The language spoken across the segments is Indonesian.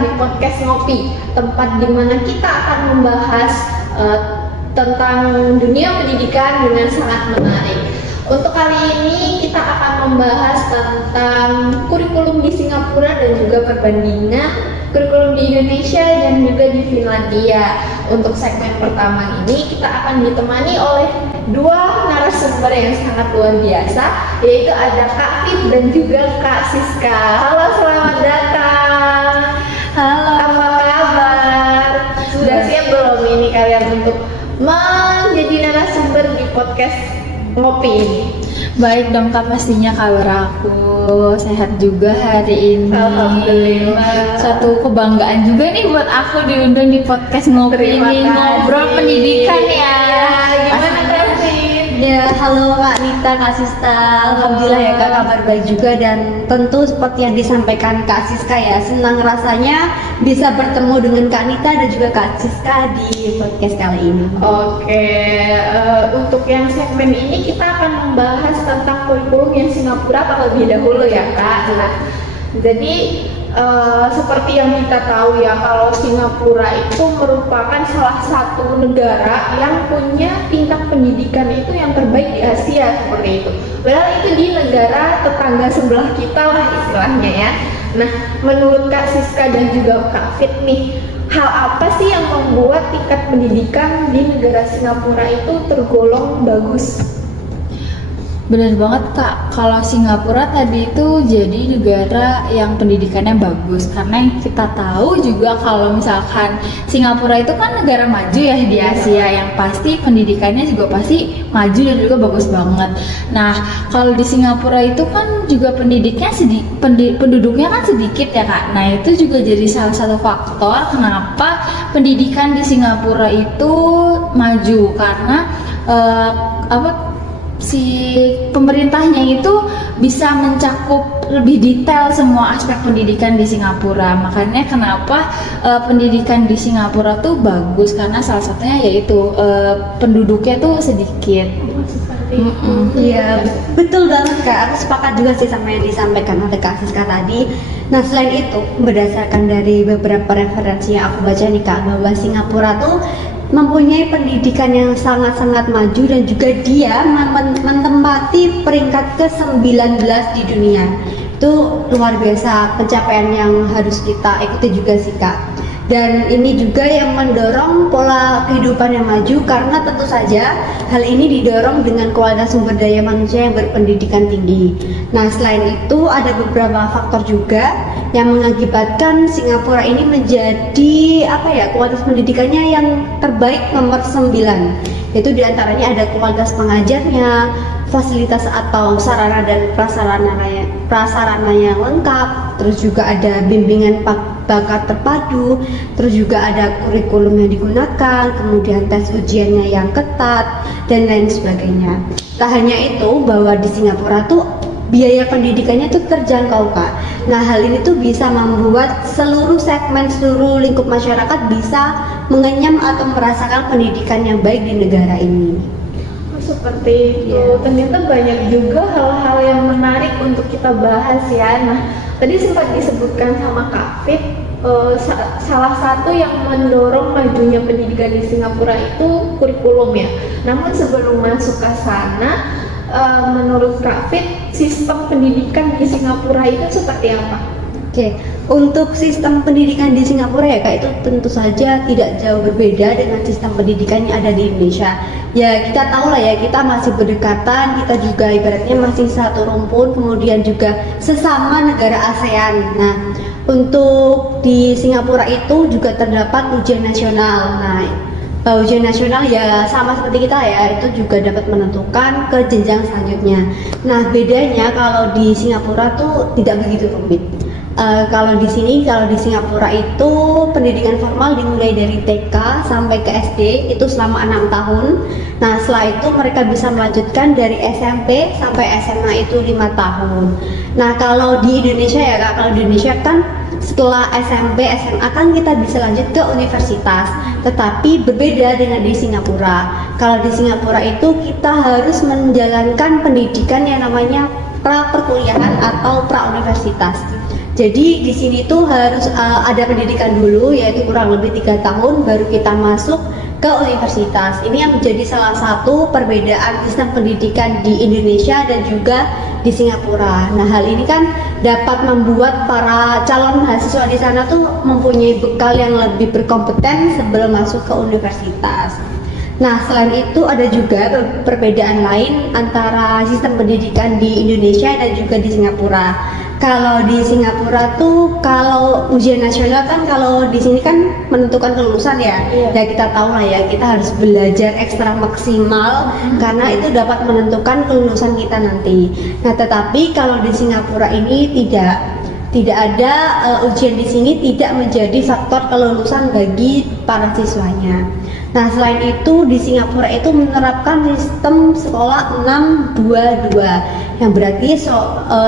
datang di podcast Ngopi, tempat di mana kita akan membahas tentang dunia pendidikan dengan sangat menarik. Untuk kali ini kita akan membahas tentang kurikulum di Singapura dan juga perbandingan kurikulum di Indonesia dan juga di Finlandia. Untuk segmen pertama ini kita akan ditemani oleh dua narasumber yang sangat luar biasa, yaitu ada Kak Fit dan juga Kak Siska. Halo, selamat datang. Halo. Apa kabar? Sudah siap belum ini kalian untuk menjadi narasumber di podcast Ngopi ini? Baik dong Kak, pastinya kabar aku sehat juga hari ini. Alhamdulillah. Satu kebanggaan juga nih buat aku diundang di podcast Ngopi ini, ngobrol pendidikan ya. Gimana Kak Fit? Ya, halo Kak Nita, Kak Siska. Alhamdulillah ya Kak, kabar baik juga, dan tentu seperti yang disampaikan Kak Siska ya, senang rasanya bisa bertemu dengan Kak Nita dan juga Kak Siska di podcast kali ini. Oke, untuk yang segmen ini kita akan membahas tentang kurikulum yang Singapura terlebih dahulu ya Kak. Nah, jadi seperti yang kita tahu ya, kalau Singapura itu merupakan salah satu negara yang punya tingkat pendidikan itu yang terbaik di Asia seperti itu. Padahal itu di negara tetangga sebelah kita lah istilahnya ya. Nah, menurut Kak Siska dan juga Kak Fit nih, hal apa sih yang membuat tingkat pendidikan di negara Singapura itu tergolong bagus? Bener banget Kak, kalau Singapura tadi itu jadi negara yang pendidikannya bagus, karena yang kita tahu juga kalau misalkan Singapura itu kan negara maju ya di Asia, yang pasti pendidikannya juga pasti maju dan juga bagus banget. Nah, kalau di Singapura itu kan juga penduduknya kan sedikit ya Kak. Nah, itu juga jadi salah satu faktor kenapa pendidikan di Singapura itu maju, karena si pemerintahnya itu bisa mencakup lebih detail semua aspek pendidikan di Singapura. Makanya kenapa pendidikan di Singapura tuh bagus, karena salah satunya yaitu penduduknya tuh sedikit. Iya, betul banget Kak. Aku sepakat juga sih sama yang disampaikan oleh Kak Siska tadi. Nah, selain itu, berdasarkan dari beberapa referensi yang aku baca nih Kak, bahwa Singapura tuh mempunyai pendidikan yang sangat-sangat maju, dan juga dia menempati peringkat ke-19 di dunia. Itu luar biasa pencapaian yang harus kita ikuti juga sih Kak. Dan ini juga yang mendorong pola kehidupan yang maju, karena tentu saja hal ini didorong dengan kualitas sumber daya manusia yang berpendidikan tinggi. Nah, selain itu ada beberapa faktor juga yang mengakibatkan Singapura ini menjadi kualitas pendidikannya yang terbaik nomor 9. Yaitu diantaranya ada kualitas pengajarnya, fasilitas atau sarana dan prasarana yang lengkap, terus juga ada bimbingan bakat terpadu, terus juga ada kurikulum yang digunakan, kemudian tes ujiannya yang ketat, dan lain sebagainya. Tak hanya itu, bahwa di Singapura tuh biaya pendidikannya tuh terjangkau Kak. Nah, hal ini tuh bisa membuat seluruh segmen, seluruh lingkup masyarakat bisa mengenyam atau merasakan pendidikan yang baik di negara ini. Seperti itu, ternyata banyak juga hal-hal yang menarik untuk kita bahas ya. Nah, tadi sempat disebutkan sama Kak Fit, salah satu yang mendorong majunya pendidikan di Singapura itu kurikulum ya. Namun sebelum masuk ke sana, menurut Kak Fit, sistem pendidikan di Singapura itu seperti apa? Oke, untuk sistem pendidikan di Singapura ya Kak, itu tentu saja tidak jauh berbeda dengan sistem pendidikan yang ada di Indonesia. Ya, kita tahu lah ya, kita masih berdekatan, kita juga ibaratnya masih satu rumpun, kemudian juga sesama negara ASEAN. Nah, untuk di Singapura itu juga terdapat ujian nasional. Nah, ujian nasional ya sama seperti kita ya, itu juga dapat menentukan ke jenjang selanjutnya. Nah, bedanya kalau di Singapura tuh tidak begitu rumit. Kalau di Singapura itu pendidikan formal dimulai dari TK sampai ke SD itu selama 6 tahun. Nah, setelah itu mereka bisa melanjutkan dari SMP sampai SMA itu 5 tahun. Nah, kalau di Indonesia ya Kak, kalau di Indonesia kan setelah SMP, SMA kan kita bisa lanjut ke universitas. Tetapi berbeda dengan di Singapura. Kalau di Singapura itu kita harus menjalankan pendidikan yang namanya pra perkuliahan atau pra universitas. Jadi di sini tuh harus ada pendidikan dulu, yaitu kurang lebih 3 tahun baru kita masuk ke universitas. Ini yang menjadi salah satu perbedaan sistem pendidikan di Indonesia dan juga di Singapura. Nah, hal ini kan dapat membuat para calon mahasiswa di sana tuh mempunyai bekal yang lebih berkompeten sebelum masuk ke universitas. Nah, selain itu ada juga perbedaan lain antara sistem pendidikan di Indonesia dan juga di Singapura. Kalau di Singapura tuh kalau ujian nasional kan, kalau di sini kan menentukan kelulusan ya. Ya kita tahu lah ya, kita harus belajar ekstra maksimal karena itu dapat menentukan kelulusan kita nanti. Nah, tetapi kalau di Singapura ini tidak ada ujian di sini tidak menjadi faktor kelulusan bagi para siswanya. Nah, selain itu di Singapura itu menerapkan sistem sekolah 6-2-2 yang berarti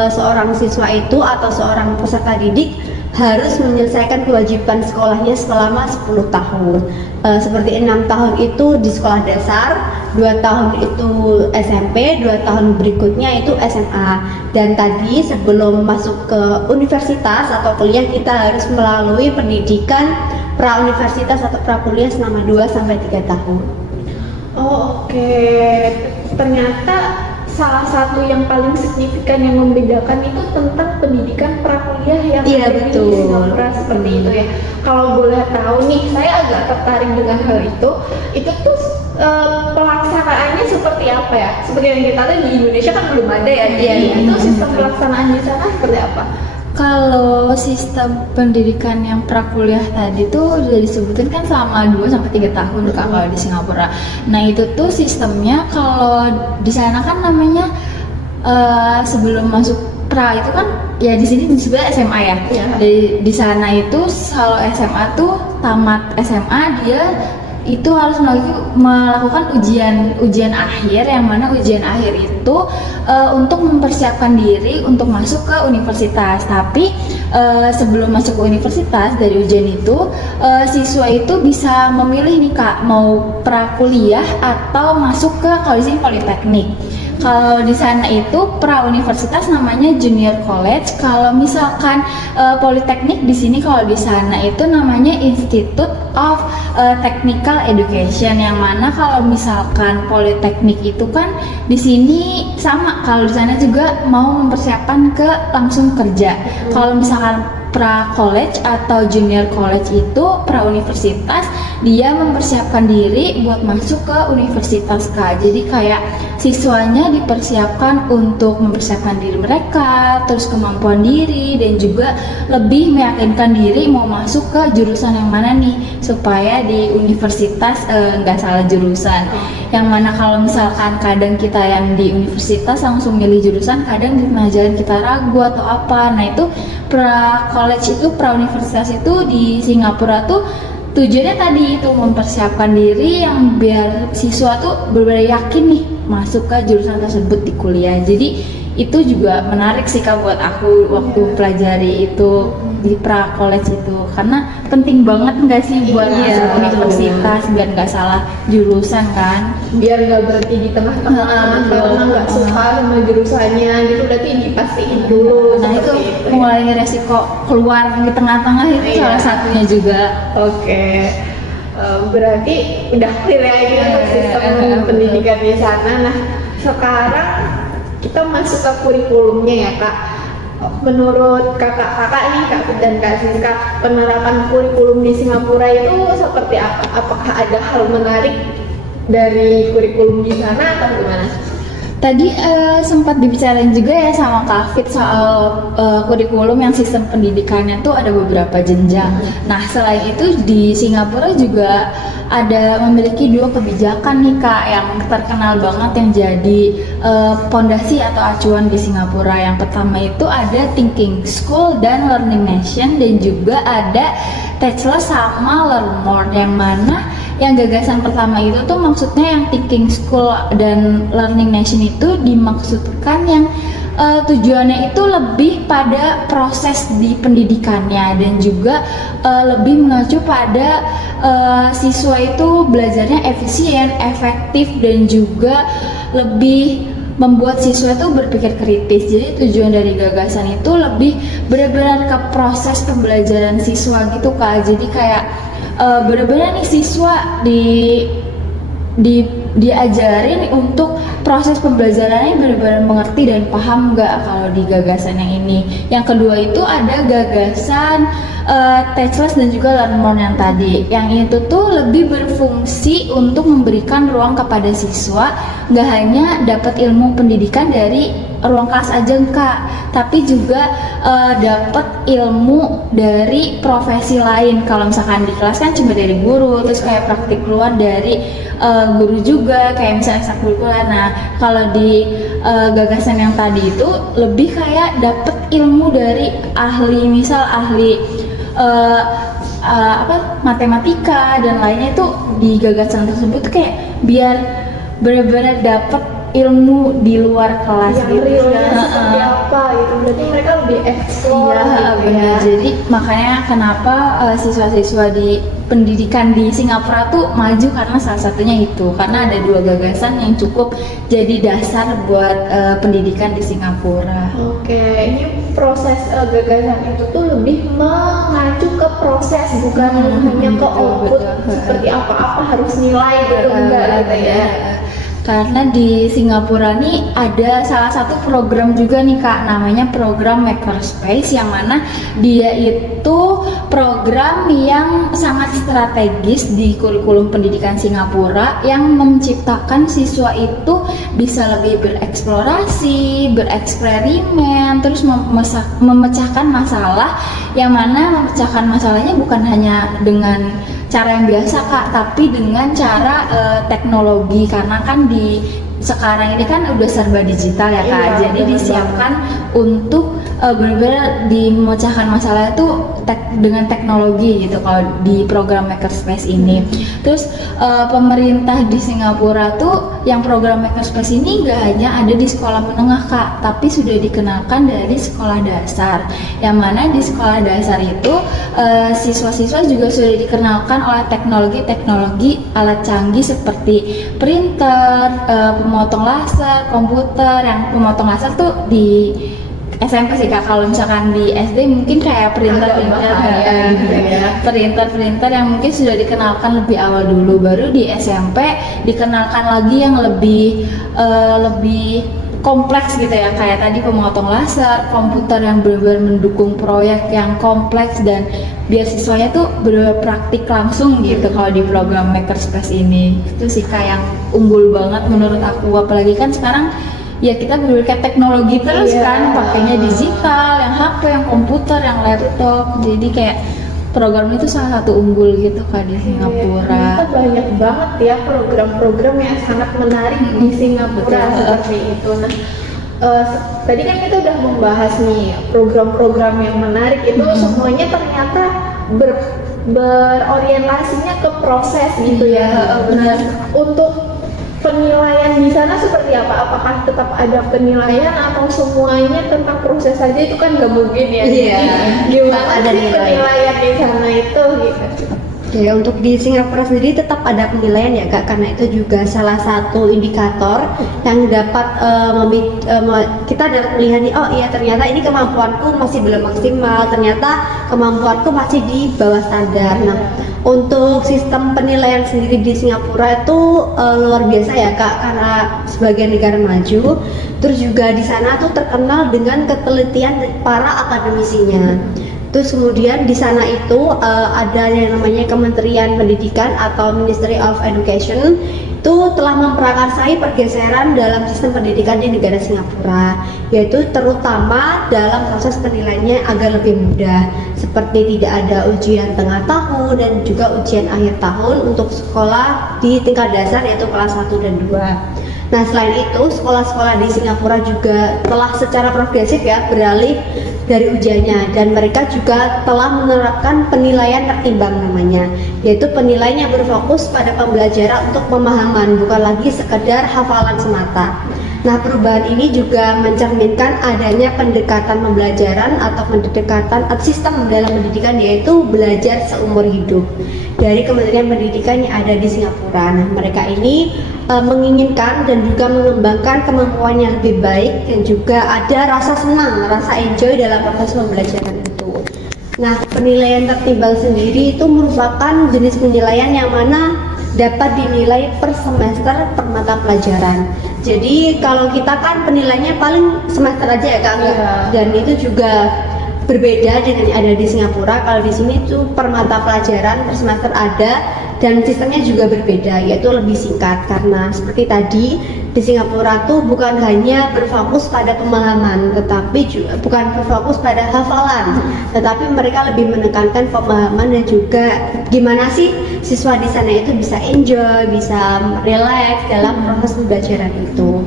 seorang siswa itu atau seorang peserta didik harus menyelesaikan kewajiban sekolahnya selama 10 tahun. Seperti 6 tahun itu di sekolah dasar, 2 tahun itu SMP, 2 tahun berikutnya itu SMA. Dan tadi sebelum masuk ke universitas atau kuliah kita harus melalui pendidikan pra-universitas atau pra-kuliah selama 2-3 tahun. Oh, oke. Ternyata salah satu yang paling signifikan yang membedakan itu tentang pendidikan prakuliah yang Iya, ada betul. di Singapura seperti itu ya. Kalau boleh tahu nih, saya agak tertarik dengan hal itu. Itu tuh pelaksanaannya seperti apa ya? Seperti yang kita tahu di Indonesia kan belum ada ya. Jadi itu sistem pelaksanaan di sana seperti apa? Kalau sistem pendidikan yang prakuliah tadi tuh udah disebutin kan selama 2-3 tahun Kak kalau di Singapura. Nah, itu tuh sistemnya kalau di sana kan namanya sebelum masuk pra itu kan ya di sini disebutnya SMA ya. Iya. Di sana itu kalau SMA tuh tamat SMA dia itu harus melakukan ujian akhir, yang mana ujian akhir itu untuk mempersiapkan diri untuk masuk ke universitas. Tapi sebelum masuk ke universitas dari ujian itu siswa itu bisa memilih nih Kak, mau prakuliah atau masuk ke kalau di sini politeknik. Kalau di sana itu pra universitas namanya junior college. Kalau misalkan politeknik di sini, kalau di sana itu namanya Institute of Technical Education. Yang mana kalau misalkan politeknik itu kan di sini sama, kalau di sana juga mau mempersiapkan ke langsung kerja. Kalau misalkan pra college atau junior college itu pra universitas, dia mempersiapkan diri buat masuk ke universitas Kak. Jadi kayak siswanya dipersiapkan untuk mempersiapkan diri mereka, terus kemampuan diri, dan juga lebih meyakinkan diri mau masuk ke jurusan yang mana nih, supaya di universitas nggak salah jurusan. Yang mana kalau misalkan kadang kita yang di universitas langsung milih jurusan, kadang di pelajaran kita ragu atau apa. Nah, itu pra college itu, pra universitas itu di Singapura tuh tujuannya tadi itu mempersiapkan diri yang biar siswa tuh benar-benar yakin nih masuk ke jurusan tersebut di kuliah. Jadi itu juga menarik sih Kak buat aku waktu pelajari itu di pra college itu, karena penting banget nggak sih buat masuk universitas biar nggak salah jurusan kan, Biar nggak berhenti di tengah-tengah karena nggak suka sama jurusannya gitu, berarti dipastiin dulu. Nah itu seperti itu ya. mengurangi resiko keluar di tengah-tengah itu Iya. salah satunya juga. Oke. Berarti udah clear ya gitu untuk sistem pendidikan di sana. Nah, sekarang kita masuk ke kurikulumnya ya Kak. Menurut kakak-kakak nih, Kak Fit dan Kak Siska, penerapan kurikulum di Singapura itu seperti apa? Apakah ada hal menarik dari kurikulum di sana atau gimana? Tadi sempat dibicarain juga ya sama Kak Fit soal kurikulum yang sistem pendidikannya tuh ada beberapa jenjang. Nah, selain itu di Singapura juga ada memiliki 2 kebijakan nih Kak yang terkenal banget yang jadi pondasi atau acuan di Singapura. Yang pertama itu ada Thinking School dan Learning Nation, dan juga ada Techless sama Learn More, yang mana yang gagasan pertama itu tuh maksudnya yang Thinking School dan Learning Nation itu dimaksudkan yang tujuannya itu lebih pada proses di pendidikannya, dan juga lebih mengacu pada siswa itu belajarnya efisien, efektif, dan juga lebih membuat siswa itu berpikir kritis. Jadi tujuan dari gagasan itu lebih benar-benar ke proses pembelajaran siswa gitu Kak. Jadi kayak benar-benar nih siswa diajarin untuk proses pembelajarannya benar-benar mengerti dan paham nggak kalau di gagasan yang ini. Yang kedua itu ada gagasan touchless dan juga learn more yang tadi. Yang itu tuh lebih berfungsi untuk memberikan ruang kepada siswa, nggak hanya dapat ilmu pendidikan dari ruang kelas aja Kak, tapi juga dapat ilmu dari profesi lain. Kalau misalkan di kelas kan cuma dari guru, terus kayak praktik keluar dari guru juga, kayak misalnya ekstrakurikuler. Nah, kalau di gagasan yang tadi itu lebih kayak dapat ilmu dari ahli, misal ahli matematika dan lainnya. Itu di gagasan tersebut kayak biar benar-benar dapat ilmu di luar kelas yang gitu. realnya seperti apa gitu, berarti mereka lebih explore Iya, gitu benar. ya. Jadi makanya kenapa siswa-siswa di pendidikan di Singapura tuh maju, karena salah satunya itu, karena ada dua gagasan yang cukup jadi dasar buat pendidikan di Singapura. Oke, ini proses gagasan itu tuh lebih mengacu ke proses, bukan hanya ke output betul. seperti apa-apa harus nilai gitu, enggak gitu ya. Karena di Singapura nih ada salah satu program juga nih Kak, namanya program Makerspace, yang mana dia itu program yang sangat strategis di kurikulum pendidikan Singapura, yang menciptakan siswa itu bisa lebih bereksplorasi, bereksperimen, terus memecahkan masalah, yang mana memecahkan masalahnya bukan hanya dengan cara yang biasa Kak, tapi dengan cara teknologi, karena kan di sekarang ini kan udah serba digital ya Kak. Iya, jadi benar disiapkan untuk benar-benar dimecahkan masalah itu dengan teknologi gitu kalau di program Makerspace ini. Terus pemerintah di Singapura tuh yang program Makerspace ini nggak hanya ada di sekolah menengah Kak, tapi sudah dikenalkan dari sekolah dasar, yang mana di sekolah dasar itu siswa-siswa juga sudah dikenalkan oleh teknologi-teknologi alat canggih seperti printer, pemotong laser, komputer. Yang pemotong laser tuh di SMP sih Kak. Kalau misalkan di SD mungkin kayak printer yang mungkin sudah dikenalkan lebih awal dulu. Baru di SMP dikenalkan lagi yang lebih kompleks gitu ya, kayak tadi pemotong laser, komputer yang benar-benar mendukung proyek yang kompleks, dan biar siswanya tuh benar-benar praktik langsung gitu kalau di program Makerspace ini. Itu sih Kak yang unggul banget menurut aku, apalagi kan sekarang ya kita berbagai teknologi terus kan, pakainya digital, yang HP, yang komputer, yang laptop. Jadi kayak program itu salah satu unggul gitu Kak di Singapura. Ternyata banyak banget ya program-program yang sangat menarik di Singapura seperti itu. Nah, tadi kan kita udah membahas nih program-program yang menarik itu semuanya ternyata berorientasinya ke proses gitu ya. Benar. Untuk penilaian di sana seperti apa? Apakah tetap ada penilaian atau semuanya tentang proses saja? Itu kan nggak mungkin ya. Iya. Jadi, gimana Ada sih nilai. penilaian di sana itu gitu? Oke, untuk di Singapura sendiri tetap ada penilaian ya Kak, karena itu juga salah satu indikator yang dapat kita dapat melihat nih, oh iya ternyata ini kemampuanku masih belum maksimal, ternyata kemampuanku masih di bawah standar. Nah, untuk sistem penilaian sendiri di Singapura itu luar biasa ya Kak, karena sebagai negara maju, terus juga di sana tuh terkenal dengan ketelitian para akademisinya. Terus kemudian di sana itu ada yang namanya Kementerian Pendidikan atau Ministry of Education, itu telah memprakarsai pergeseran dalam sistem pendidikan di negara Singapura, yaitu terutama dalam proses penilaiannya agar lebih mudah, seperti tidak ada ujian tengah tahun dan juga ujian akhir tahun untuk sekolah di tingkat dasar yaitu kelas 1 dan 2. Nah, selain itu, sekolah-sekolah di Singapura juga telah secara progresif ya beralih dari ujiannya, dan mereka juga telah menerapkan penilaian tertimbang namanya, yaitu penilaian yang berfokus pada pembelajaran untuk pemahaman, bukan lagi sekedar hafalan semata. Nah, perubahan ini juga mencerminkan adanya pendekatan pembelajaran atau pendekatan sistem dalam pendidikan, yaitu belajar seumur hidup dari Kementerian Pendidikan yang ada di Singapura. Nah, mereka ini menginginkan dan juga mengembangkan kemampuan yang lebih baik dan juga ada rasa senang, rasa enjoy dalam proses pembelajaran itu. Nah, penilaian tertimbang sendiri itu merupakan jenis penilaian yang mana dapat dinilai per semester per mata pelajaran. Jadi kalau kita kan penilaiannya paling semester aja ya Kak, dan itu juga berbeda dengan yang ada di Singapura. Kalau di sini tuh per mata pelajaran per semester ada, dan sistemnya juga berbeda, yaitu lebih singkat. Karena seperti tadi di Singapura tuh bukan hanya berfokus pada pemahaman, tetapi juga bukan berfokus pada hafalan, tetapi mereka lebih menekankan pemahaman dan juga gimana sih siswa di sana itu bisa enjoy, bisa relax dalam proses pembelajaran itu.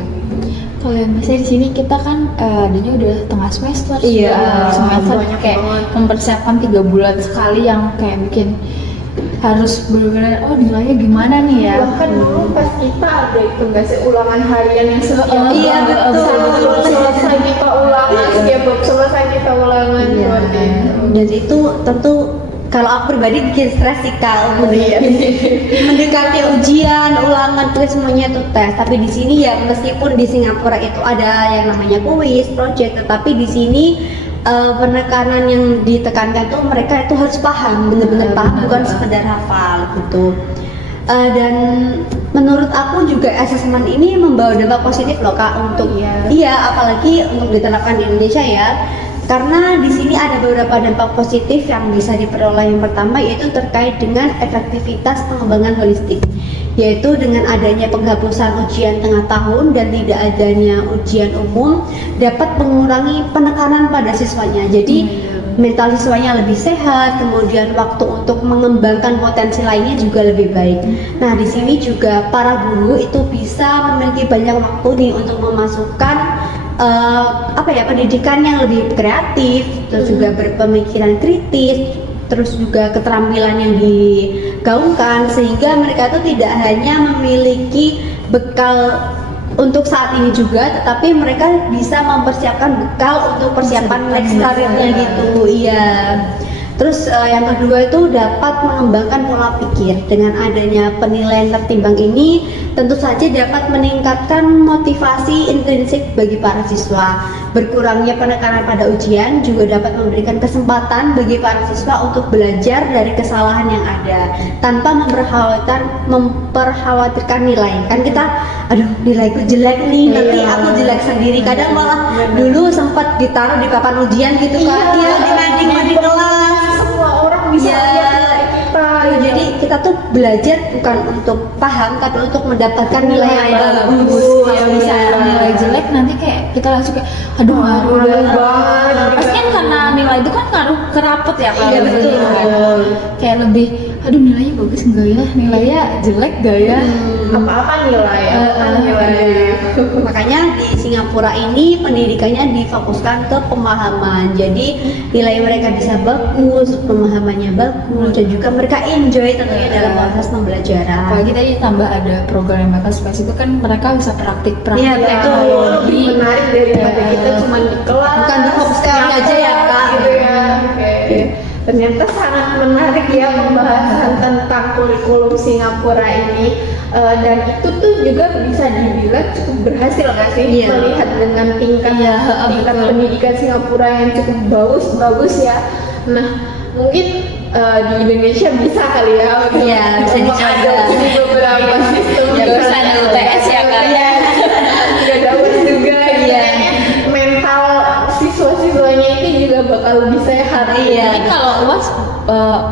Kalau yang biasanya di sini kita kan adanya udah tengah semester, semester kayak mempersiapkan 3 bulan sekali yang kayak bikin harus benar-benar nilainya gimana nih ya. Bahkan dulu pas kita ada itu nggak sih ulangan harian yang setiap betul. selesai kita ulangan, setiap bab selesai kita ulangan. Dan itu tentu kalau aku pribadi bikin stres sih Kak, mendekati ujian, ulangan, tulis semuanya itu tes. Tapi di sini ya meskipun di Singapura itu ada yang namanya kuis, project, tetapi di sini penekanan yang ditekankan tuh mereka itu harus paham, benar-benar paham, bukan sekedar hafal gitu. Dan menurut aku juga asesmen ini membawa dampak positif loh Kak untuk apalagi untuk diterapkan di Indonesia ya. Karena di sini ada beberapa dampak positif yang bisa diperoleh. Yang pertama yaitu terkait dengan efektivitas pengembangan holistik, yaitu dengan adanya penghapusan ujian tengah tahun dan tidak adanya ujian umum dapat mengurangi penekanan pada siswanya. Jadi mental siswanya lebih sehat, kemudian waktu untuk mengembangkan potensi lainnya juga lebih baik. Nah, di sini juga para guru itu bisa memiliki banyak waktu nih untuk memasukkan pendidikan yang lebih kreatif, terus juga berpemikiran kritis, terus juga keterampilan yang digaungkan, sehingga mereka tuh tidak hanya memiliki bekal untuk saat ini juga, tetapi mereka bisa mempersiapkan bekal untuk persiapan next karirnya gitu. Iya. Terus yang kedua itu dapat mengembangkan pola pikir. Dengan adanya penilaian tertimbang ini tentu saja dapat meningkatkan motivasi intrinsik bagi para siswa. Berkurangnya penekanan pada ujian juga dapat memberikan kesempatan bagi para siswa untuk belajar dari kesalahan yang ada tanpa memperkhawatirkan nilai. Kan kita nilaiku jelek nih, nanti aku jelek sendiri. Kadang malah dulu sempat ditaruh di papan ujian gitu kan, di kelas. Semua orang bisa lihat kita. Jadi kita tuh belajar bukan untuk paham, tapi untuk mendapatkan nilai yang bagus. Kalau misalnya nilai jelek nanti kayak kita langsung kayak ngaruh banget. Pasti kan karena nilai itu kan ngaruh ke rapot ya kalau betul. Kayak lebih nilainya bagus enggak ya, nilainya jelek enggak ya, apa nilai. Makanya di Singapura ini pendidikannya difokuskan ke pemahaman. Jadi nilai mereka bisa bagus, pemahamannya bagus, dan juga mereka enjoy tentunya dalam proses pembelajaran. Apalagi tadi tambah ada program yang bakal space itu kan mereka bisa praktik. Iya betul. Lebih menarik daripada kita cuma di kelas. Bukan di fokus aja ya Kak. Gitu ya. Ternyata sangat menarik ya pembahasan tentang kurikulum Singapura ini, dan itu tuh juga bisa dibilang cukup berhasil nggak sih, melihat dengan tingkat pendidikan Singapura yang cukup bagus ya. Nah mungkin di Indonesia bisa kali ya bisa dicoba di beberapa sistem. Bisa ada UTS ya Kak. Nggak dapat juga mental siswa-siswanya itu juga bakal lebih sehat. Tapi kalau UAS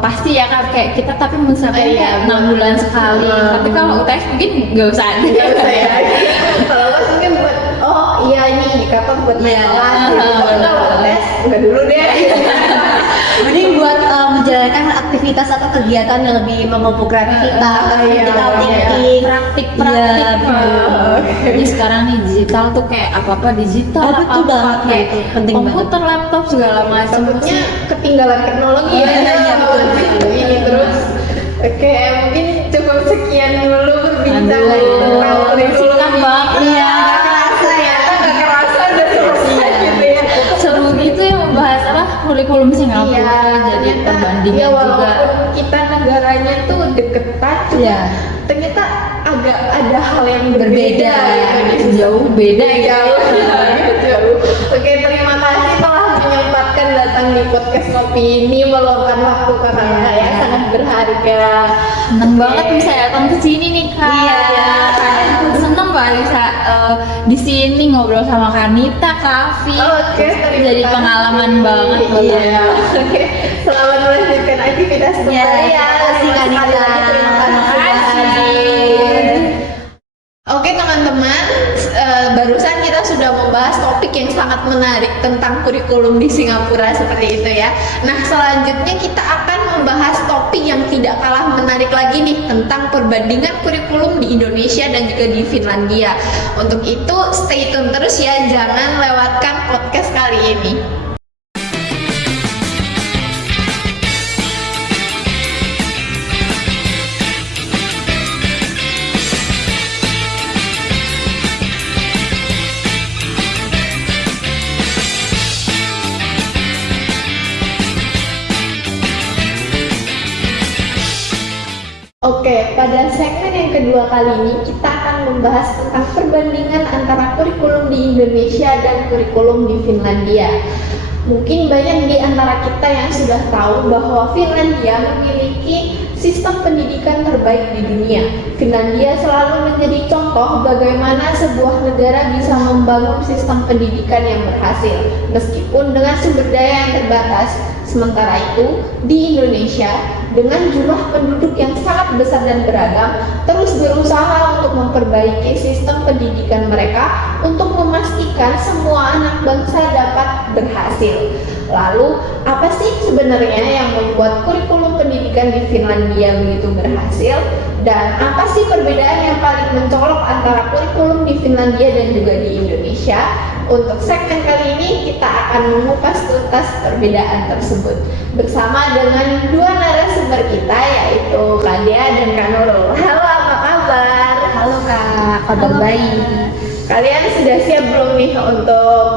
pasti ya kan kayak kita tapi misalnya kayak 6 bulan sekali. Tapi kalau UTS mungkin nggak usah ya. Kalau UAS mungkin buat ini dikapan buat main kelas gitu. Kalau UTS nggak dulu deh. Mending buat menjalankan aktivitas atau kegiatan yang lebih memupuk kreativitas, critical thinking, praktik. Jadi sekarang nih digital tuh kayak apa digital, betul banget kayak penting komputer, laptop segala macam. Sebutnya ketinggalan teknologi ini terus. Oke, mungkin cukup sekian dulu berbincang tentang kurikulum. Singkat banget. Kerasa rasanya tuh deketan, cuma Iya. ternyata agak ada hal yang Berbeda, gitu. jauh beda gitu. Jauh, jauh. Oke, terima kasih telah menyempatkan datang di podcast Ngopi ini, meluangkan waktu kakak ya, sangat berharga. Seneng banget bisa datang ke sini nih Kak. Iya. Seneng banget bisa di sini ngobrol sama Kanita, Kavi. Oke, terima Jadi kasih. pengalaman banget buat Iya. Oke, selamat melanjutkan aktivitas kembali Iya, ya. terima kasih, Kak Sekali Nita. lagi terima kasih. Terima kasih. Oke teman-teman, barusan kita sudah membahas topik yang sangat menarik tentang kurikulum di Singapura seperti itu ya. Nah selanjutnya kita akan membahas topik yang tidak kalah menarik lagi nih tentang perbandingan kurikulum di Indonesia dan juga di Finlandia. Untuk itu stay tune terus ya, jangan lewatkan podcast kali ini. Oke, pada segmen yang kedua kali ini kita akan membahas tentang perbandingan antara kurikulum di Indonesia dan kurikulum di Finlandia. Mungkin banyak di antara kita yang sudah tahu bahwa Finlandia memiliki sistem pendidikan terbaik di dunia. Finlandia selalu menjadi contoh bagaimana sebuah negara bisa membangun sistem pendidikan yang berhasil, meskipun dengan sumber daya yang terbatas. Sementara itu, di Indonesia, dengan jumlah penduduk yang sangat besar dan beragam, terus berusaha untuk memperbaiki sistem pendidikan mereka untuk memastikan semua anak bangsa dapat berhasil. Lalu, apa sih sebenarnya yang membuat kurikulum pendidikan di Finlandia begitu berhasil? Dan apa sih perbedaan yang paling mencolok antara kurikulum di Finlandia dan juga di Indonesia? Untuk segmen kali ini kita akan mengupas tuntas perbedaan tersebut bersama dengan dua narasumber kita, yaitu Kak Dea dan Kak Nurul. Halo, apa kabar? Halo Kak, kabar Halo. baik. Kalian sudah siap belum nih untuk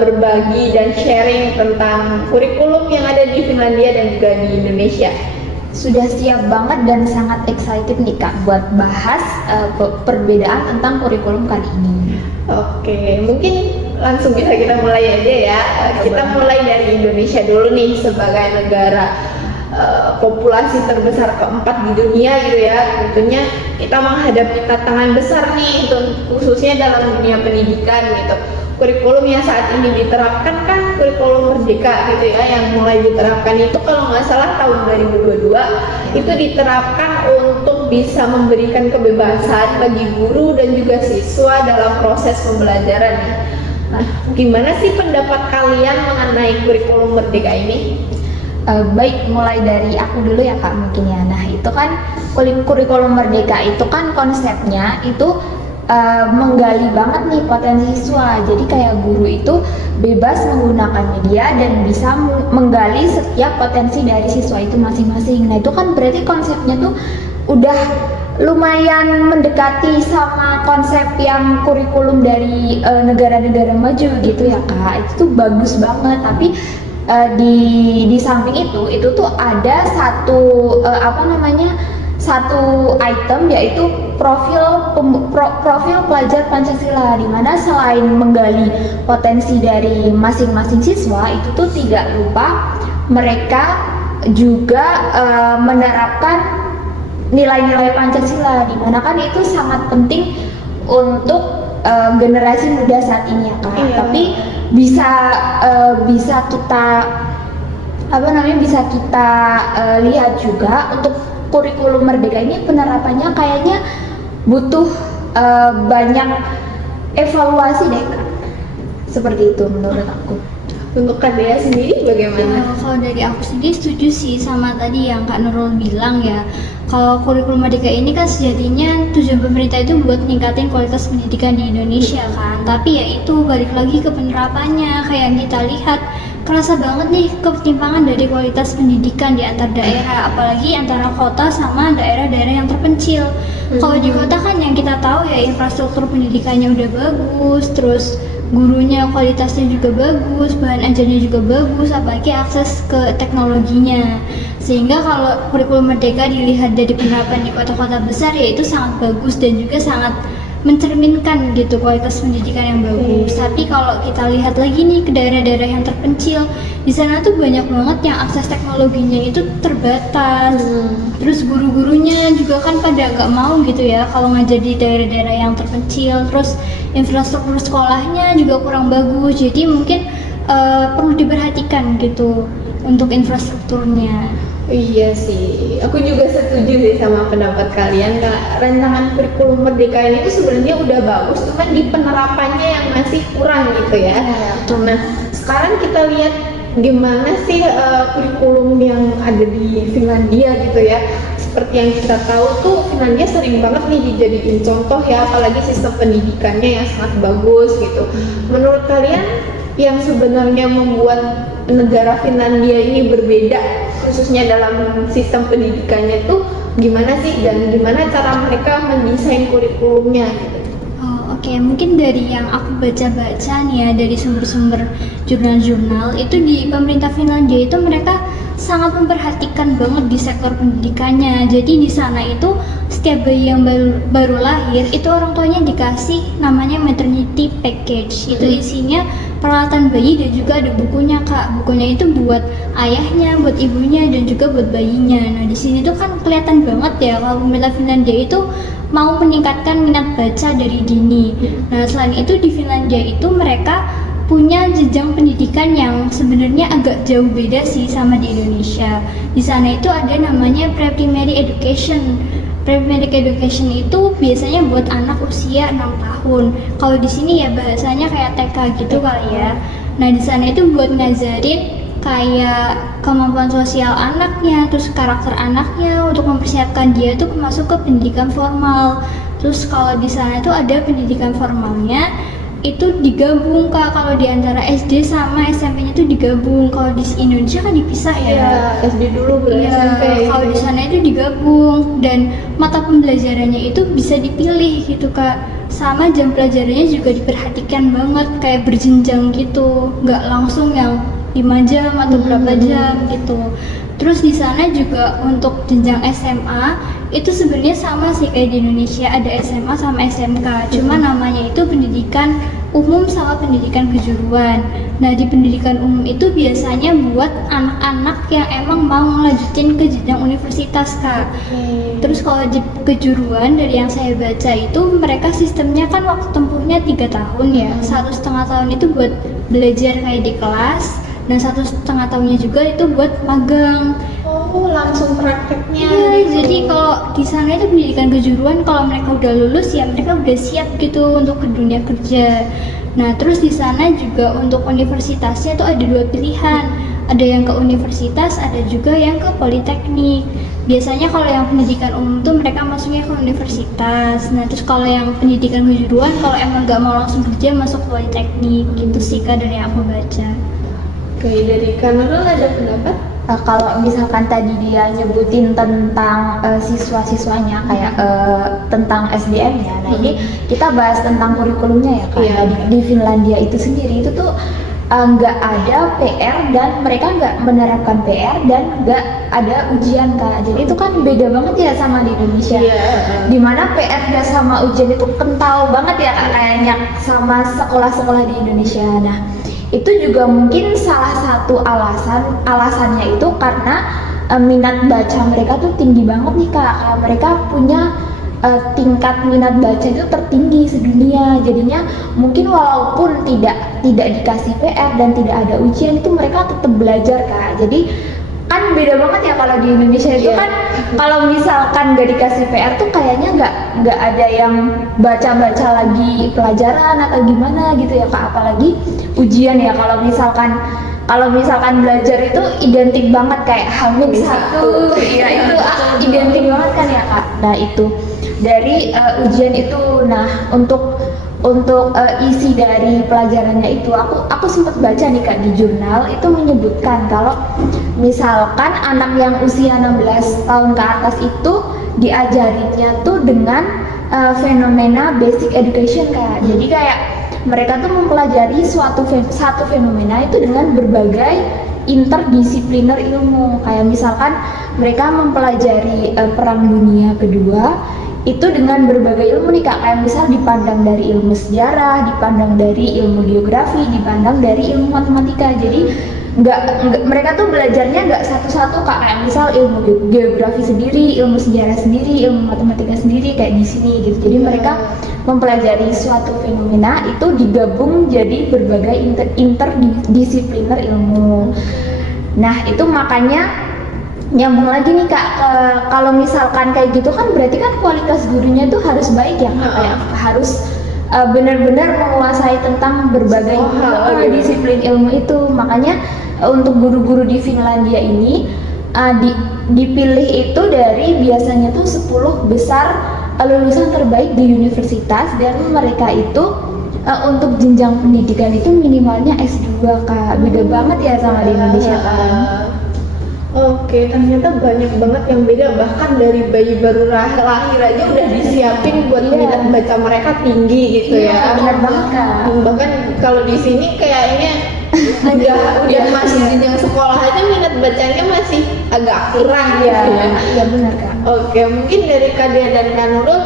berbagi dan sharing tentang kurikulum yang ada di Finlandia dan juga di Indonesia? Sudah siap banget dan sangat excited nih Kak buat bahas perbedaan tentang kurikulum kali ini. Oke, mungkin langsung bisa kita mulai aja ya. Kita mulai dari Indonesia dulu nih sebagai negara populasi terbesar keempat di dunia gitu ya. Tentunya kita menghadapi tantangan besar nih, khususnya dalam dunia pendidikan gitu. Kurikulum yang saat ini diterapkan kan kurikulum Merdeka gitu ya, yang mulai diterapkan itu kalau nggak salah tahun 2022 itu diterapkan untuk bisa memberikan kebebasan bagi guru dan juga siswa dalam proses pembelajaran. Nah, gimana sih pendapat kalian mengenai kurikulum Merdeka ini? Baik, mulai dari aku dulu ya Kak mungkin ya. Nah itu kan kurikulum Merdeka itu kan konsepnya itu menggali banget nih potensi siswa. Jadi kayak guru itu bebas menggunakan media dan bisa menggali setiap potensi dari siswa itu masing-masing. Nah itu kan berarti konsepnya tuh udah lumayan mendekati sama konsep yang kurikulum dari negara-negara maju gitu ya Kak. Itu tuh bagus banget. Tapi di samping itu tuh ada satu satu item, yaitu profil pelajar Pancasila, di mana selain menggali potensi dari masing-masing siswa itu tuh tidak lupa mereka juga menerapkan nilai-nilai Pancasila, di mana kan itu sangat penting untuk generasi muda saat ini ya Kak. Iya. Tapi bisa kita lihat juga untuk kurikulum Merdeka ini penerapannya kayaknya butuh banyak evaluasi deh Kak. Seperti itu menurut aku. Untuk Kak Dea sendiri bagaimana? Kalau dari aku sendiri setuju sih sama tadi yang Kak Nurul bilang ya. Kalau kurikulum Merdeka ini kan sejatinya tujuan pemerintah itu buat meningkatin kualitas pendidikan di Indonesia kan. Tapi ya itu balik lagi ke penerapannya, kayak yang kita lihat kerasa banget nih ketimpangan dari kualitas pendidikan di antar daerah, apalagi antara kota sama daerah-daerah yang terpencil. Kalau di kota kan yang kita tahu ya infrastruktur pendidikannya udah bagus, terus gurunya kualitasnya juga bagus, bahan ajarnya juga bagus, apalagi akses ke teknologinya. Sehingga kalau kurikulum Merdeka dilihat dari penerapan di kota-kota besar ya itu sangat bagus dan juga sangat mencerminkan gitu kualitas pendidikan yang bagus. Tapi kalau kita lihat lagi nih ke daerah-daerah yang terpencil, di sana tuh banyak banget yang akses teknologinya itu terbatas. Terus guru-gurunya juga kan pada nggak mau gitu ya kalau ngajar di daerah-daerah yang terpencil. Terus infrastruktur sekolahnya juga kurang bagus. Jadi mungkin perlu diperhatikan gitu untuk infrastrukturnya. Iya sih, aku juga setuju sih sama pendapat kalian. Rancangan kurikulum Merdeka ini tuh sebenarnya udah bagus, cuman di penerapannya yang masih kurang gitu ya. Nah, sekarang kita lihat gimana sih kurikulum yang ada di Finlandia gitu ya. Seperti yang kita tahu tuh Finlandia sering banget nih dijadiin contoh ya, apalagi sistem pendidikannya yang sangat bagus gitu. Menurut kalian yang sebenarnya membuat negara Finlandia ini berbeda khususnya dalam sistem pendidikannya tuh gimana sih dan gimana cara mereka mendesain kurikulumnya gitu? Oke, mungkin dari yang aku baca-baca nih ya, dari sumber-sumber jurnal-jurnal itu di pemerintah Finlandia itu mereka sangat memperhatikan banget di sektor pendidikannya. Jadi di sana itu setiap bayi yang baru lahir itu orang tuanya dikasih namanya maternity package. Itu isinya peralatan bayi dan juga ada bukunya Kak. Bukunya itu buat ayahnya, buat ibunya dan juga buat bayinya. Nah di sini tuh kan kelihatan banget ya kalau pemerintah Finlandia itu mau meningkatkan minat baca dari dini. Nah selain itu di Finlandia itu mereka punya jenjang pendidikan yang sebenarnya agak jauh beda sih sama di Indonesia. Di sana itu ada namanya pre-primary education. Pre-primary education itu biasanya buat anak usia 6 tahun. Kalau di sini ya bahasanya kayak TK gitu kali ya. Nah di sana itu buat ngajarin kayak kemampuan sosial anaknya, terus karakter anaknya untuk mempersiapkan dia tuh masuk ke pendidikan formal. Terus kalau di sana itu ada pendidikan formalnya itu digabung Kak, kalau di antara SD sama SMP-nya itu digabung. Kalau di Indonesia kan dipisah ya. Iya, SD dulu baru SMP. Kalau di sana itu digabung dan mata pembelajarannya itu bisa dipilih gitu Kak. Sama jam pelajarannya juga diperhatikan banget kayak berjenjang gitu, nggak langsung yang 5 jam atau berapa jam gitu. Terus di sana juga untuk jenjang SMA itu sebenarnya sama sih kayak di Indonesia, ada SMA sama SMK. Cuma namanya itu pendidikan umum sama pendidikan kejuruan. Nah di pendidikan umum itu biasanya buat anak-anak yang emang mau ngelanjutin ke jenjang universitas Kak. Terus kalau di kejuruan dari yang saya baca itu mereka sistemnya kan waktu tempuhnya 3 tahun ya. 1,5 tahun itu buat belajar kayak di kelas. Dan 1,5 tahunnya juga itu buat magang. Oh, langsung prakteknya. Iya, jadi kalau di sana itu pendidikan kejuruan kalau mereka udah lulus ya mereka udah siap gitu untuk ke dunia kerja. Nah, terus di sana juga untuk universitasnya tuh ada 2 pilihan. Ada yang ke universitas, ada juga yang ke politeknik. Biasanya kalau yang pendidikan umum tuh mereka masuknya ke universitas. Nah, terus kalau yang pendidikan kejuruan kalau emang nggak mau langsung kerja masuk politeknik gitu sih Kak dari yang aku baca. Oke, dari Kanurul ada pendapat? Kalau misalkan tadi dia nyebutin tentang siswa-siswanya kayak tentang SDM-nya, nah ini kita bahas tentang kurikulumnya ya Kak. Iya. Di Finlandia itu sendiri itu tuh nggak ada PR dan mereka nggak menerapkan PR dan nggak ada ujian Kak. Jadi itu kan beda banget ya sama di Indonesia. Dimana PR dan sama ujian itu kental banget ya Kak, kayaknya sama sekolah-sekolah di Indonesia. Nah itu juga mungkin salah satu alasannya itu karena minat baca mereka tuh tinggi banget nih Kak. Mereka punya tingkat minat baca itu tertinggi sedunia. Jadinya mungkin walaupun tidak dikasih PR dan tidak ada ujian itu mereka tetap belajar Kak. Jadi kan beda banget ya kalau di Indonesia itu kan kalau misalkan nggak dikasih PR tuh kayaknya nggak ada yang baca lagi pelajaran atau gimana gitu ya Kak. Apalagi ujian ya, kalau misalkan belajar itu identik banget kayak H-1 ya itu identik banget kan ya Kak. Nah itu dari ujian itu. Nah untuk isi dari pelajarannya itu aku sempat baca nih Kak di jurnal itu menyebutkan kalau misalkan anak yang usia 16 tahun ke atas itu diajarinnya tuh dengan fenomena basic education Kak. Jadi kayak mereka tuh mempelajari satu fenomena itu dengan berbagai interdisipliner ilmu. Kayak misalkan mereka mempelajari Perang Dunia Kedua itu dengan berbagai ilmu nih Kak, kayak misal dipandang dari ilmu sejarah, dipandang dari ilmu geografi, dipandang dari ilmu matematika. Jadi mereka tuh belajarnya nggak satu-satu Kak, kayak misal ilmu geografi sendiri, ilmu sejarah sendiri, ilmu matematika sendiri kayak di sini gitu. Jadi mereka mempelajari suatu fenomena itu digabung jadi berbagai interdisipliner ilmu. Nah itu makanya nyambung lagi nih Kak, kalau misalkan kayak gitu kan berarti kan kualitas gurunya tuh harus baik ya Kak, kayak harus benar-benar menguasai tentang berbagai disiplin ilmu itu. Makanya untuk guru-guru di Finlandia ini dipilih itu dari biasanya tuh 10 besar lulusan terbaik di universitas, dan mereka itu untuk jenjang pendidikan itu minimalnya S2 Kak. Beda banget ya sama di Indonesia kan. Oke, ternyata banyak banget yang beda, bahkan dari bayi baru lahir aja udah disiapin buat minat baca mereka tinggi gitu ya. Benar banget Kak. Bahkan kalau di sini kayaknya udah masih jenjang sekolah aja minat bacanya masih agak kurang gitu ya. Iya benar Kak. Oke, mungkin dari Kak Dea dan Kak Nurul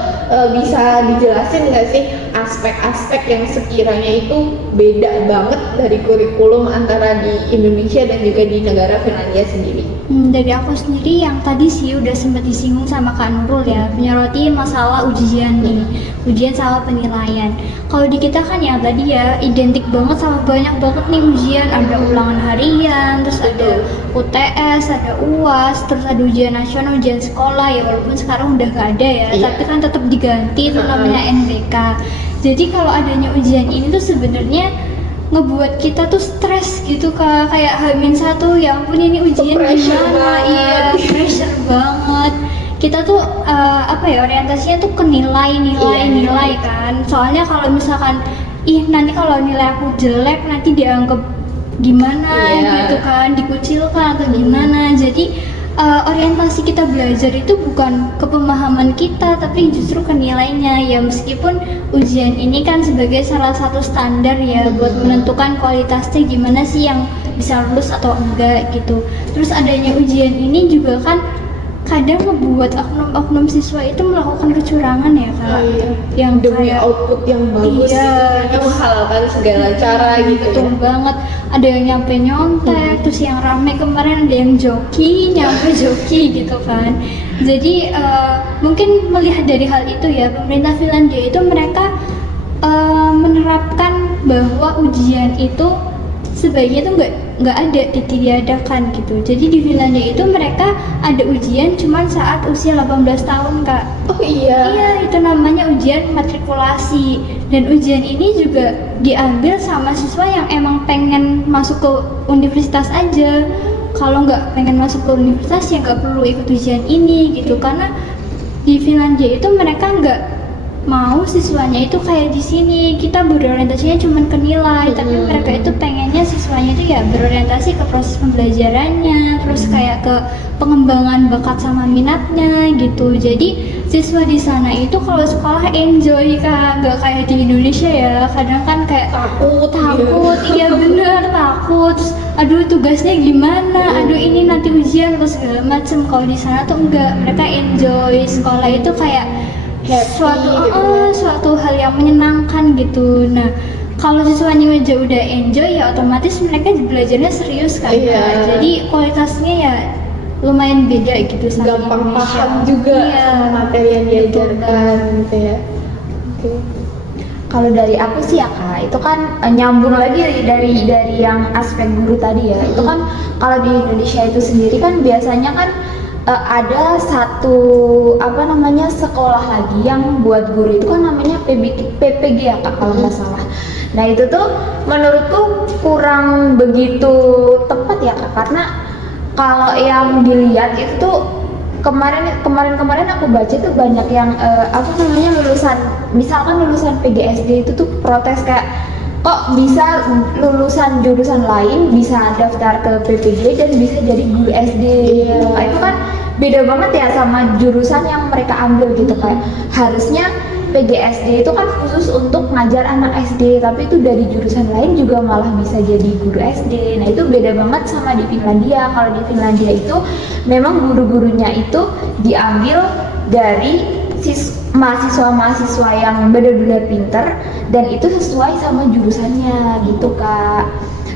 bisa dijelasin nggak sih aspek-aspek yang sekiranya itu beda banget dari kurikulum antara di Indonesia dan juga di negara Finlandia sendiri? Dari aku sendiri yang tadi sih udah sempat disinggung sama Kak Nurul ya, menyoroti masalah ujian nih, ujian sama penilaian. Kalau di kita kan ya tadi ya identik banget sama banyak banget nih ujian, ada ulangan harian, terus ada UTS, ada UAS, terus ada ujian nasional, ujian sekolah ya, walaupun sekarang udah gak ada ya, tapi kan tetap diganti itu namanya NBK. Jadi kalau adanya ujian ini tuh sebenarnya ngebuat kita tuh stres gitu Kak, kayak H-1 ya ampun ini ujian gimana, iya pressure banget. Kita tuh orientasinya tuh ke nilai kan, soalnya kalau misalkan nanti kalau nilai aku jelek nanti dianggap gimana gitu kan, dikucilkan atau gimana. Jadi orientasi kita belajar itu bukan ke pemahaman kita tapi justru ke nilainya ya, meskipun ujian ini kan sebagai salah satu standar ya buat menentukan kualitasnya gimana sih yang bisa lulus atau enggak gitu. Terus adanya ujian ini juga kan kadang ngebuat oknum-oknum siswa itu melakukan kecurangan ya Kak, yang demi kayak output yang bagus mereka menghalalkan segala cara gitu. Betul banget, ada yang nyampe nyontek, terus yang rame kemarin ada yang nyampe joki gitu kan. Jadi mungkin melihat dari hal itu ya, pemerintah Finlandia itu mereka menerapkan bahwa ujian itu sebaiknya tuh nggak ada, ditiadakan gitu. Jadi di Finlandia itu mereka ada ujian cuman saat usia 18 tahun Kak. Oh iya. Iya, itu namanya ujian matrikulasi. Dan ujian ini juga diambil sama siswa yang emang pengen masuk ke universitas aja. Kalau nggak pengen masuk ke universitas ya nggak perlu ikut ujian ini gitu. Karena di Finlandia itu mereka nggak mau siswanya itu kayak di sini kita berorientasinya cuma ke nilai, tapi mereka itu pengennya siswanya itu ya berorientasi ke proses pembelajarannya, terus kayak ke pengembangan bakat sama minatnya gitu. Jadi siswa di sana itu kalau sekolah enjoy Kak, nggak kayak di Indonesia ya, kadang kan kayak takut iya bener takut, terus aduh tugasnya gimana, aduh ini nanti ujian terus segala macem. Kalau di sana tuh enggak, mereka enjoy sekolah itu kayak suatu hal yang menyenangkan gitu. Nah kalau siswanya aja udah enjoy ya otomatis mereka belajarnya serius kan. Jadi kualitasnya ya lumayan beda gitu sama gampang Indonesia. paham juga sama materi yang diajarkan gitu ya. Kalau dari aku sih ya Kak, itu kan nyambung lagi dari yang aspek guru tadi ya. Itu kan kalau di Indonesia itu sendiri kan biasanya kan ada satu sekolah lagi yang buat guru itu kan namanya PPG ya Kak kalau nggak salah. Nah itu tuh menurutku kurang begitu tepat ya Kak, karena kalau yang dilihat itu tuh kemarin aku baca tuh banyak yang lulusan PGSD itu tuh protes kayak kok bisa lulusan jurusan lain bisa daftar ke PPG dan bisa jadi guru SD gitu. Itu kan beda banget ya sama jurusan yang mereka ambil gitu. Kayak harusnya PGSD itu kan khusus untuk ngajar anak SD, tapi itu dari jurusan lain juga malah bisa jadi guru SD. Nah itu beda banget sama di Finlandia. Kalau di Finlandia itu memang guru-gurunya itu diambil dari mahasiswa-mahasiswa yang benar-benar pinter dan itu sesuai sama jurusannya gitu Kak.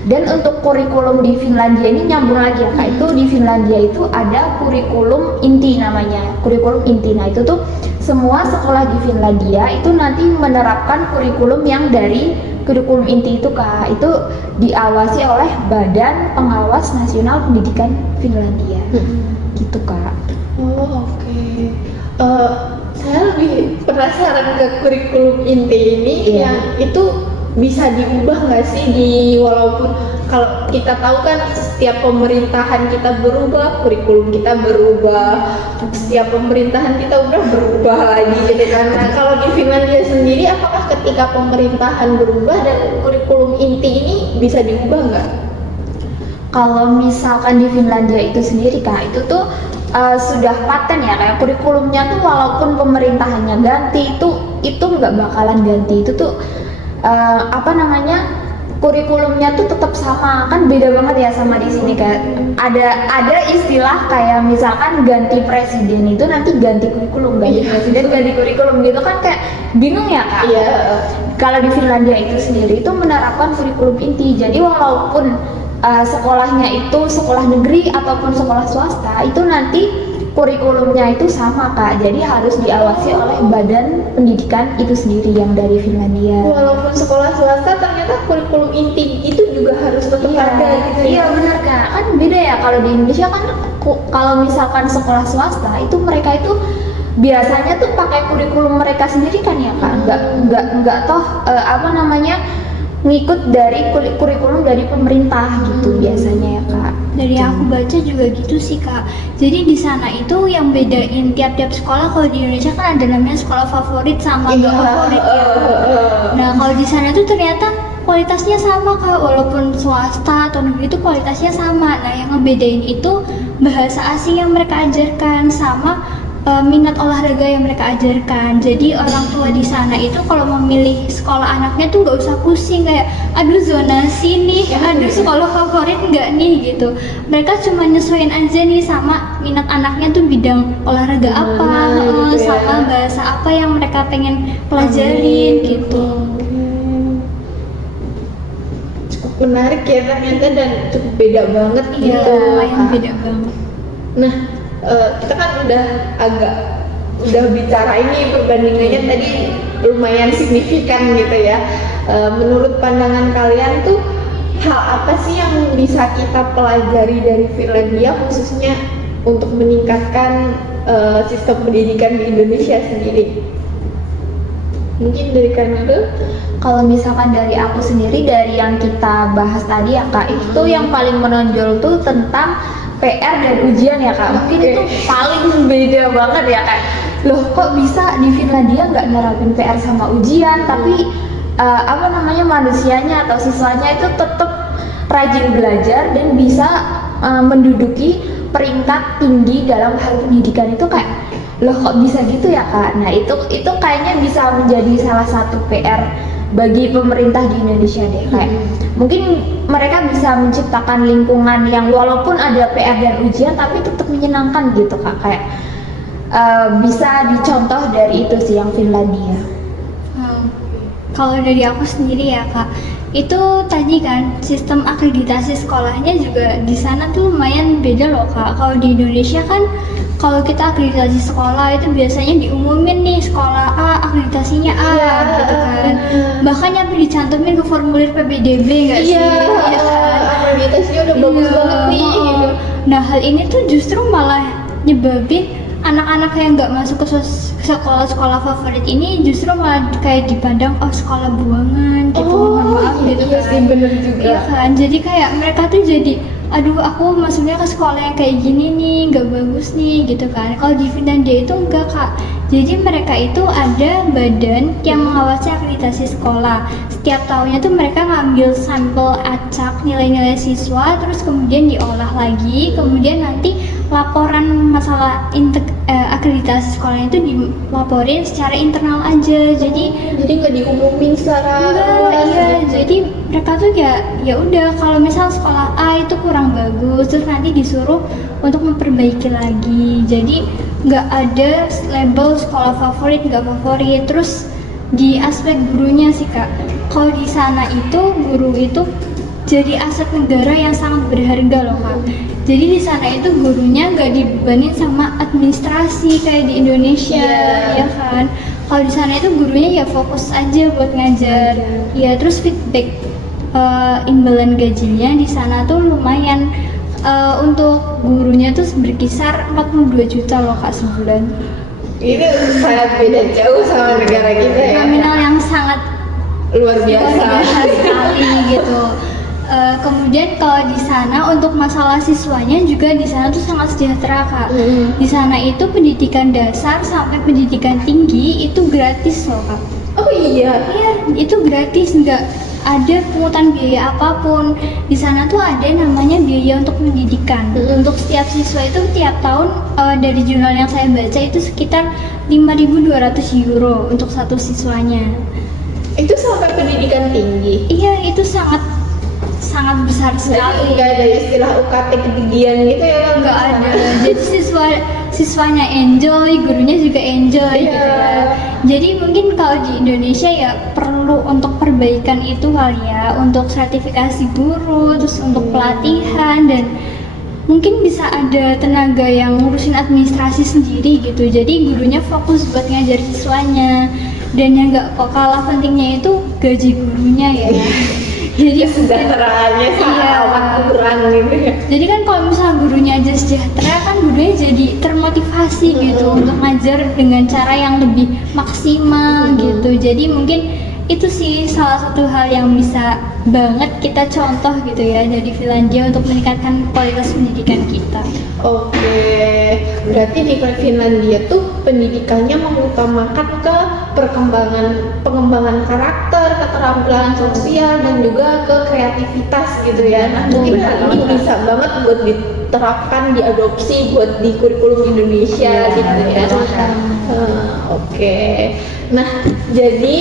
Dan untuk kurikulum di Finlandia ini nyambung lagi ya Kak, itu di Finlandia itu ada kurikulum inti namanya, kurikulum inti. Nah itu tuh semua sekolah di Finlandia itu nanti menerapkan kurikulum yang dari kurikulum inti itu Kak, itu diawasi oleh Badan Pengawas Nasional Pendidikan Finlandia gitu Kak. Oh oke. Saya lebih penasaran ke kurikulum inti ini yang itu bisa diubah nggak sih walaupun kalau kita tahu kan setiap pemerintahan kita berubah, kurikulum kita berubah, setiap pemerintahan kita udah berubah lagi gitu kan. Nah, kalau di Finlandia sendiri apakah ketika pemerintahan berubah dan kurikulum inti ini bisa diubah nggak? Kalau misalkan di Finlandia itu sendiri Kak, itu tuh sudah paten ya, kayak kurikulumnya tuh walaupun pemerintahannya ganti itu nggak bakalan ganti. Itu tuh kurikulumnya tuh tetap sama, kan beda banget ya sama di sini Kak. Ada istilah kayak misalkan ganti presiden itu nanti ganti kurikulum, ganti presiden ganti kurikulum gitu kan, kayak bingung ya Kak. Iya. Kalau di Finlandia itu sendiri itu menerapkan kurikulum inti, jadi walaupun sekolahnya itu sekolah negeri ataupun sekolah swasta itu nanti kurikulumnya itu sama Kak, jadi harus diawasi oleh badan pendidikan itu sendiri yang dari Finlandia. Walaupun sekolah swasta ternyata kurikulum inti itu juga harus tetap ada gitu ya. Iya benar Kak, kan beda ya kalau di Indonesia kan kalau misalkan sekolah swasta itu mereka itu biasanya tuh pakai kurikulum mereka sendiri kan ya Kak, nggak toh ngikut dari kurikulum dari pemerintah gitu biasanya ya Kak. Dari yang aku baca juga gitu sih Kak. Jadi di sana itu yang bedain tiap-tiap sekolah, kalau di Indonesia kan ada namanya sekolah favorit sama nggak favorit ya. Nah kalau di sana tuh ternyata kualitasnya sama Kak, walaupun swasta atau negeri itu kualitasnya sama. Nah yang ngebedain itu bahasa asing yang mereka ajarkan sama minat olahraga yang mereka ajarkan. Jadi orang tua di sana itu kalau memilih sekolah anaknya tuh nggak usah pusing kayak aduh zonasi nih, aduh sekolah favorit nggak nih gitu. Mereka cuma nyesuaiin aja nih sama minat anaknya tuh bidang olahraga apa, gitu sama ya. bahasa apa yang mereka pengen pelajarin gitu. Cukup menarik ya ternyata dan cukup beda banget Iya, gitu. lumayan Kak. beda banget. Nah, kita kan udah bicara ini perbandingannya tadi lumayan signifikan gitu ya. Menurut pandangan kalian tuh hal apa sih yang bisa kita pelajari dari Finlandia khususnya untuk meningkatkan sistem pendidikan di Indonesia sendiri? Mungkin dari Kanada? Kalau misalkan dari aku sendiri, dari yang kita bahas tadi ya Kak, itu yang paling menonjol tuh tentang PR dan ujian ya Kak. Mungkin itu paling beda banget ya Kak. Loh kok bisa di Finlandia nggak nerapin PR sama ujian, tapi manusianya atau siswanya itu tetap rajin belajar dan bisa menduduki peringkat tinggi dalam hal pendidikan. Itu kayak loh kok bisa gitu ya Kak. Nah itu kayaknya bisa menjadi salah satu PR bagi pemerintah di Indonesia deh, kayak mungkin mereka bisa menciptakan lingkungan yang walaupun ada PR dan ujian tapi tetap menyenangkan gitu Kak, kayak bisa dicontoh dari itu sih yang Finlandia. Kalau dari aku sendiri ya Kak, itu tadi kan sistem akreditasi sekolahnya juga di sana tuh lumayan beda loh Kak. Kalau di Indonesia kan kalau kita akreditasi sekolah itu biasanya diumumin nih sekolah A akreditasinya A gitu kan. Bahkan nyampe dicantumin ke formulir PBDB nggak sih? Iya, akreditasinya udah bagus banget nih gitu. Nah hal ini tuh justru malah nyebabin anak-anak yang nggak masuk ke sekolah-sekolah favorit ini justru malah kayak dipandang oh sekolah buangan gitu, mohon maaf gitu iya kan. sih, bener juga. Iya kan, jadi kayak mereka tuh jadi aduh aku masuknya ke sekolah yang kayak gini nih nggak bagus nih gitu kan. Kalau di Finlandia itu enggak Kak, jadi mereka itu ada badan yang mengawasi akreditasi sekolah. tiap tahunnya tuh mereka ngambil sampel acak nilai-nilai siswa, terus kemudian diolah lagi, kemudian nanti laporan masalah akreditasi sekolahnya itu dilaporin secara internal aja. Jadi nggak diumumin secara enggak, luas iya, gitu. jadi mereka tuh ya udah kalau misal sekolah A itu kurang bagus, terus nanti disuruh untuk memperbaiki lagi. Jadi nggak ada label sekolah favorit nggak favorit. Terus di aspek gurunya sih kak, kalau di sana itu guru itu jadi aset negara yang sangat berharga loh kak. Jadi di sana itu gurunya nggak dibebanin sama administrasi kayak di Indonesia, ya kan. Kalau di sana itu gurunya ya fokus aja buat ngajar. Ya terus feedback imbalan gajinya di sana tuh lumayan. Untuk gurunya tuh berkisar 42 juta loh kak sebulan. Ini sangat beda jauh sama negara kita ya. Nominal yang sangat Luar biasa. sekali gitu. Kemudian kalau di sana untuk masalah siswanya juga di sana tuh sangat sejahtera kak. Di sana itu pendidikan dasar sampai pendidikan tinggi itu gratis loh kak. Oh iya. Iya, itu gratis, nggak ada pungutan biaya apapun. Di sana tuh ada namanya biaya untuk pendidikan. Untuk setiap siswa itu tiap tahun dari jurnal yang saya baca itu sekitar 5.200 euro untuk satu siswanya. Itu sampai pendidikan tinggi. Iya, itu sangat besar Jadi sekali. nggak ada istilah UKT ketinggian gitu ya kan? Nggak ada. Jadi siswanya enjoy, gurunya juga enjoy Iya. gitu ya. Jadi mungkin kalau di Indonesia ya perlu untuk perbaikan itu kali ya, untuk sertifikasi guru, terus untuk pelatihan, dan mungkin bisa ada tenaga yang ngurusin administrasi sendiri gitu. Jadi gurunya fokus buat ngajar siswanya, dan yang nggak kalah pentingnya itu gaji gurunya ya. Jadi Kesejahteraannya sangat Iya. amat kurang gitu ya. jadi kan kalau misalnya gurunya aja sejahtera kan gurunya jadi termotivasi gitu untuk ngajar dengan cara yang lebih maksimal gitu. Jadi mungkin itu sih salah satu hal yang bisa banget kita contoh gitu ya dari Finlandia untuk meningkatkan kualitas pendidikan kita. Oke, berarti di Finlandia tuh pendidikannya mengutamakan ke pengembangan karakter, keterampilan sosial, dan juga ke kreativitas gitu ya. Nah, mungkin hal ini bisa banget buat diterapkan, diadopsi buat di kurikulum Indonesia gitu ya. Oke. Nah, jadi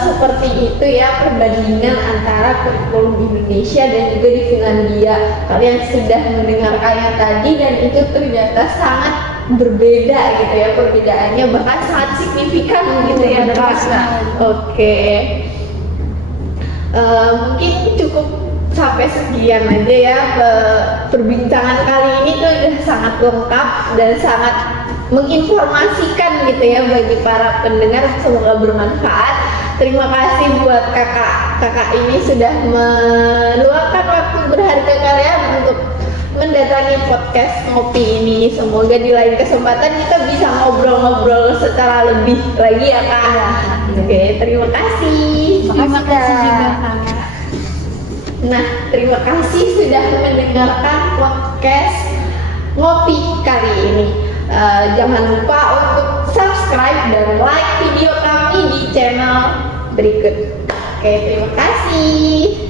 seperti itu ya perbandingan antara kurikulum di Indonesia dan juga di Finlandia. Kalian sudah mendengarkannya tadi dan itu ternyata sangat berbeda gitu ya, perbedaannya bahkan sangat signifikan gitu ya Kak. Oke. Mungkin cukup sampai sekian aja ya perbincangan kali ini tuh udah sangat lengkap dan sangat menginformasikan gitu ya bagi para pendengar, semoga bermanfaat. Terima kasih buat kakak ini sudah meluangkan waktu berharga kalian untuk mendatangi podcast ngopi ini. Semoga di lain kesempatan kita bisa ngobrol-ngobrol secara lebih lagi ya kak. Oke, terima kasih. Terima kasih juga kak. Nah, terima kasih sudah mendengarkan podcast ngopi kali ini. Jangan lupa untuk subscribe dan like video kami di channel berikut. Oke, terima kasih.